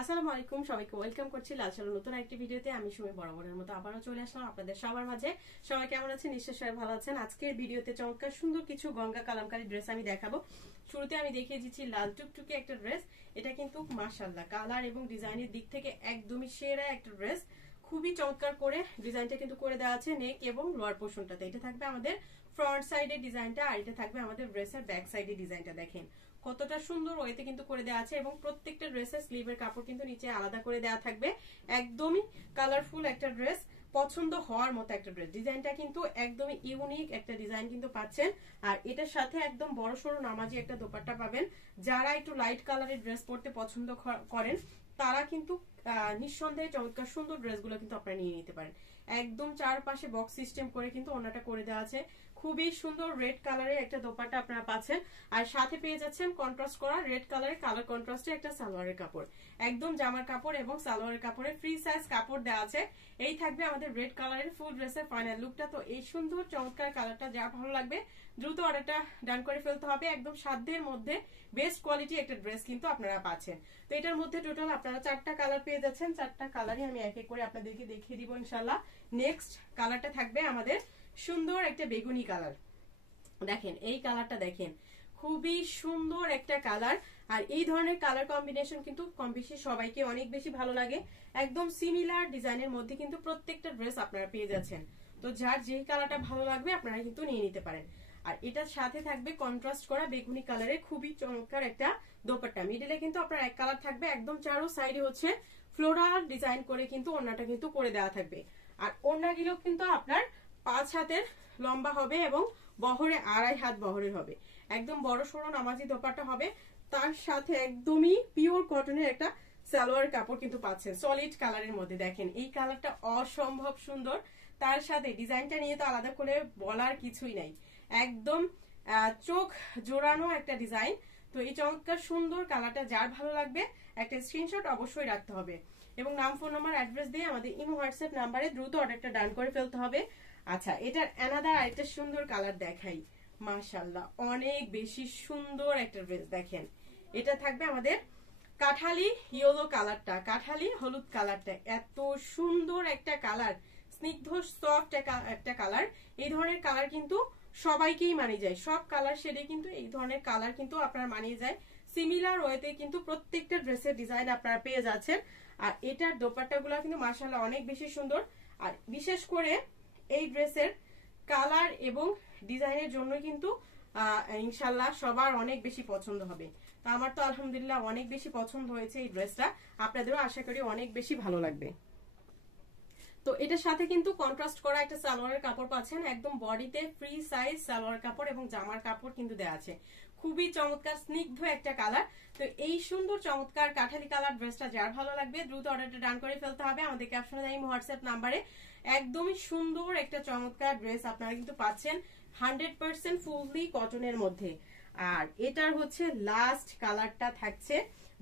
আসসালামু আলাইকুম, সবাইকে ওয়েলকাম করছি লালসালু নতুন একটি ভিডিওতে। আমি সুমি বরাবরের মতো আবারও চলে আসলাম আপনাদের সবার মাঝে। সবাই কেমন আছেন? নিশ্চয়ই সবাই ভালো আছেন। আজকের ভিডিওতে চমৎকার সুন্দর কিছু গঙ্গা কালামকারী ড্রেস আমি দেখাবো। শুরুতে আমি দেখিয়ে দিচ্ছি লাল টুকটুকে একটা ড্রেস। এটা কিন্তু মাশাআল্লাহ কালার এবং ডিজাইনের দিক থেকে একদমই সেরা একটা ড্রেস। খুবই চমৎকার করে ডিজাইনটা কিন্তু করে দেওয়া আছে নেক এবং লোয়ার পোর্শনটাতে। এটা থাকবে আমাদের ফ্রন্ট সাইডের ডিজাইনটা, আর এটা থাকবে আমাদের ড্রেসের ব্যাক সাইডের ডিজাইনটা। দেখেন কতটা সুন্দর ওয়েতে কিন্তু করে দেওয়া আছে, এবং প্রত্যেকটা ড্রেসের স্লিভের কাপড় কিন্তু নিচে আলাদা করে দেওয়া থাকবে। একদমই কালারফুল একটা ড্রেস, পছন্দ হওয়ার মতো একটা ড্রেস। ডিজাইনটা কিন্তু একদমই ইউনিক একটা ডিজাইন কিন্তু পাচ্ছেন। আর এটার সাথে একদম বড় সড়ো নামাজি একটা দোপাট্টা পাবেন। যারা একটু লাইট কালারের ড্রেস পরতে পছন্দ করেন তারা কিন্তু নিঃসন্দেহে চমৎকার সুন্দর ড্রেসগুলো কিন্তু আপনারা নিয়ে নিতে পারেন। একদম চারপাশে বক্স সিস্টেম করে কিন্তু ওনাটা করে দেওয়া আছে। খুবই সুন্দর রেড কালারের একটা দোপাট্টা আপনারা পাচ্ছেন, আর সাথে পেয়ে যাচ্ছেন কন্ট্রাস্ট করা রেড কালারের কালার কন্ট্রাস্টে একটা সালোয়ারের কাপড়। একদম জামার কাপড় এবং সালোয়ারের কাপড়ে ফ্রি সাইজ কাপড় দেওয়া আছে। এই থাকবে আমাদের রেড কালারের ফুল ড্রেসের ফাইনাল লুকটা। তো এই সুন্দর চমৎকার কালারটা যা ভালো লাগবে দ্রুত অর্ডারটা ডান করে ফেলতে হবে। একদম সাধ্যের মধ্যে বেস্ট কোয়ালিটি একটা ড্রেস কিন্তু আপনারা পাচ্ছেন। তো এটার মধ্যে টোটাল আপনারা 4টা কালার পেয়ে যাচ্ছেন। 4টা কালারই আমি এক এক করে আপনাদেরকে দেখিয়ে দিব ইনশাল্লাহ। নেক্সট কালারটা থাকবে আমাদের সুন্দর একটা বেগুনি কালার। দেখেন এই কালারটা দেখেন, খুবই সুন্দর একটা কালার। আর এই ধরনের কালার কম্বিনেশন কিন্তু কম বেশি সবাইকে অনেক বেশি ভালো লাগে। একদম সিমিলার ডিজাইনের মধ্যে কিন্তু প্রত্যেকটা ড্রেস আপনারা পেয়ে যাচ্ছেন। তো যার যেই কালারটা ভালো লাগবে আপনারা কিন্তু নিয়ে নিতে পারেন। আর এটার সাথে থাকবে কন্ট্রাস্ট করা বেগুনি কালারের খুবই চমৎকার একটা দোপাট্টা। মিডিলে কিন্তু আপনার এক কালার থাকবে, একদম চারো সাইডে হচ্ছে ফ্লোরাল ডিজাইন করে কিন্তু ওড়নাটা কিন্তু করে দেওয়া থাকবে। আর ওড়নাগুলো কিন্তু আপনার 5 হাতের লম্বা হবে এবং বহরে 2.5 হাত বহরের হবে। একদম বড় সড়ো নামাজি দোপাট্টা হবে। তার সাথে একদমই পিওর কটনের একটা সালোয়ার কাপড় কিন্তু পাচ্ছেন সলিড কালারের মধ্যে। দেখেন এই কালারটা অসম্ভব সুন্দর। তার সাথে ডিজাইনটা নিয়ে তো আলাদা করে বলার কিছুই নাই, একদম চোখ জোড়ানো একটা ডিজাইন। তো এই চমৎকার সুন্দর কালারটা যার ভালো লাগবে একটা স্ক্রিনশট অবশ্যই রাখতে হবে, এবং নাম, ফোন নাম্বার, অ্যাড্রেস দিয়ে আমাদের ইমো হোয়াটসঅ্যাপ নাম্বারে দ্রুত অর্ডারটা ডান করে ফেলতে হবে। আচ্ছা, এটার অ্যানাদার আরেকটা সুন্দর কালার দেখাই। মাশাআল্লাহ অনেক বেশি সুন্দর একটা ড্রেস। দেখেন এটা থাকবে আমাদের কাঠালি ইয়েলো কালারটা, কাঠালি হলুদ কালারটা। এত সুন্দর একটা কালার, স্নিগ্ধ সফট একটা কালার। এই ধরনের কালার কিন্তু সবাইকেই মানিয়ে যায়। সব কালার শেডে কিন্তু এই ধরনের কালার কিন্তু আপনার মানিয়ে যায়। সিমিলার ওয়েতে কিন্তু প্রত্যেকটা ড্রেসের ডিজাইন আপনারা পেয়ে যাচ্ছেন। আর এটার দোপাট্টাগুলো কিন্তু মাশাআল্লাহ অনেক বেশি সুন্দর। আর বিশেষ করে এই ড্রেসের কালার এবং ডিজাইনের জন্য কিন্তু ইনশাল্লাহ সবার অনেক বেশি পছন্দ হবে। তো আমার তো আলহামদুলিল্লাহ অনেক বেশি পছন্দ হয়েছে এই ড্রেসটা, আপনাদেরও আশা করি অনেক বেশি ভালো লাগবে। তো এটার সাথে কিন্তু কন্ট্রাস্ট করা একটা সালোয়ারের কাপড় পাচ্ছেন। একদম বডিতে ফ্রি সাইজ সালোয়ার কাপড় এবং জামার কাপড় কিন্তু দেওয়া আছে। খুবই চমৎকার স্নিগ্ধ একটা কালার। তো এই সুন্দর চমৎকার কাঠালি কালার ড্রেসটা যার ভালো লাগবে দ্রুত অর্ডারটা ডান করে ফেলতে হবে আমাদের ক্যাপশনে দেওয়া হোয়াটসঅ্যাপ নাম্বারে। একদমই সুন্দর একটা চমৎকার ড্রেস আপনারা কিন্তু পাচ্ছেন 100% ফুললি কটনের মধ্যে। আর এটার হচ্ছে লাস্ট কালারটা থাকছে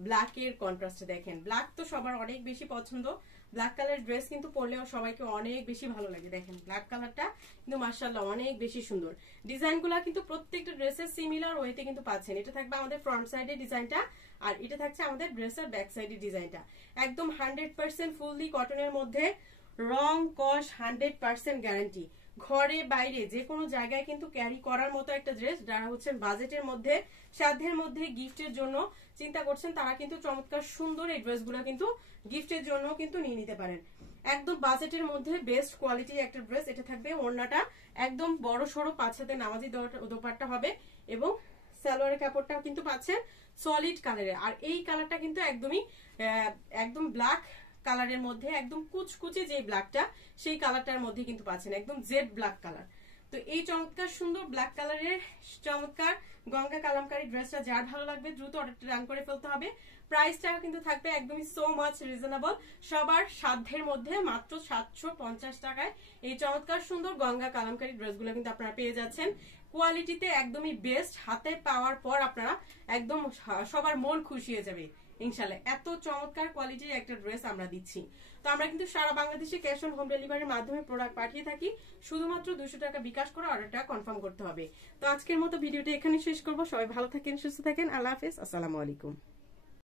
ব্ল্যাকের কন্ট্রাস্টে। দেখেন ব্ল্যাক তো সবার অনেক বেশি পছন্দ। ব্ল্যাক কালার ড্রেস কিন্তু পরলেও সবাইকে অনেক বেশি ভালো লাগে। দেখেন ব্ল্যাক কালারটা কিন্তু মাশাআল্লাহ অনেক বেশি সুন্দর। ডিজাইনগুলো কিন্তু প্রত্যেকটা ড্রেসের সিমিলার ওয়েতে কিন্তু পাচ্ছেন। এটা থাকবে আমাদের ফ্রন্ট সাইডের ডিজাইনটা, আর এটা থাকছে আমাদের ড্রেসের ব্যাক সাইডের ডিজাইনটা। একদম 100% ফুললি কটনের মধ্যে, রং কস 100% গ্যারান্টি। ঘরে বাইরে যে কোনো জায়গায় কিন্তু ক্যারি করার মতো একটা ড্রেস। যারা হচ্ছেন বাজেটের মধ্যে, সাধ্যের মধ্যে গিফটের জন্য চিন্তা করছেন তারা কিন্তু চমৎকার সুন্দর এই ড্রেসগুলো কিন্তু গিফটের জন্য কিন্তু নিয়ে নিতে পারেন। একদম বাজেটের মধ্যে বেস্ট কোয়ালিটি একটা ড্রেস। এটা থাকবে ওড়নাটা একদম বড় সড়ো 5 হাতে নামাজি দোপাট্টা হবে, এবং সালোয়ারের কাপড়টা কিন্তু পাচ্ছেন সলিড কালারের। আর এই কালারটা কিন্তু একদম ব্ল্যাক কালারের মধ্যে, একদম কুচকুচে যে ব্ল্যাকটা সেই কালারটার মধ্যে কিন্তু পাচ্ছেন একদম জেড ব্ল্যাক কালার। তো এই চমৎকার সুন্দর ব্ল্যাক কালারের চমৎকার গঙ্গা কালামকারী ড্রেসটা যার ভালো লাগবে দ্রুত অর্ডারটা ডান করে ফেলতে হবে। প্রাইসটা কিন্তু থাকবে একদমই সো মাচ রিজনেবল, সবার সাধ্যের মধ্যে, মাত্র 750 টাকায় এই চমৎকার সুন্দর গঙ্গা কালামকারী ড্রেসগুলো কিন্তু আপনারা পেয়ে যাচ্ছেন। কোয়ালিটিতে একদমই বেস্ট, হাতে পাওয়ার পর আপনারা একদম সবার মন খুশি হয়ে যাবে ইনশাল্লাহ। এত চমৎকার কোয়ালিটির একটা ড্রেস আমরা দিচ্ছি। তো আমরা কিন্তু সারা বাংলাদেশে ক্যাশ অন হোম ডেলিভারির মাধ্যমে প্রোডাক্ট পাঠিয়ে থাকি। শুধুমাত্র 200 টাকা বিকাশ করে অর্ডারটা কনফার্ম করতে হবে। তো আজকের মতো ভিডিওটা এখানে শেষ করবো। সবাই ভালো থাকেন, সুস্থ থাকেন। আল্লাহ হাফেজ, আসসালামু আলাইকুম।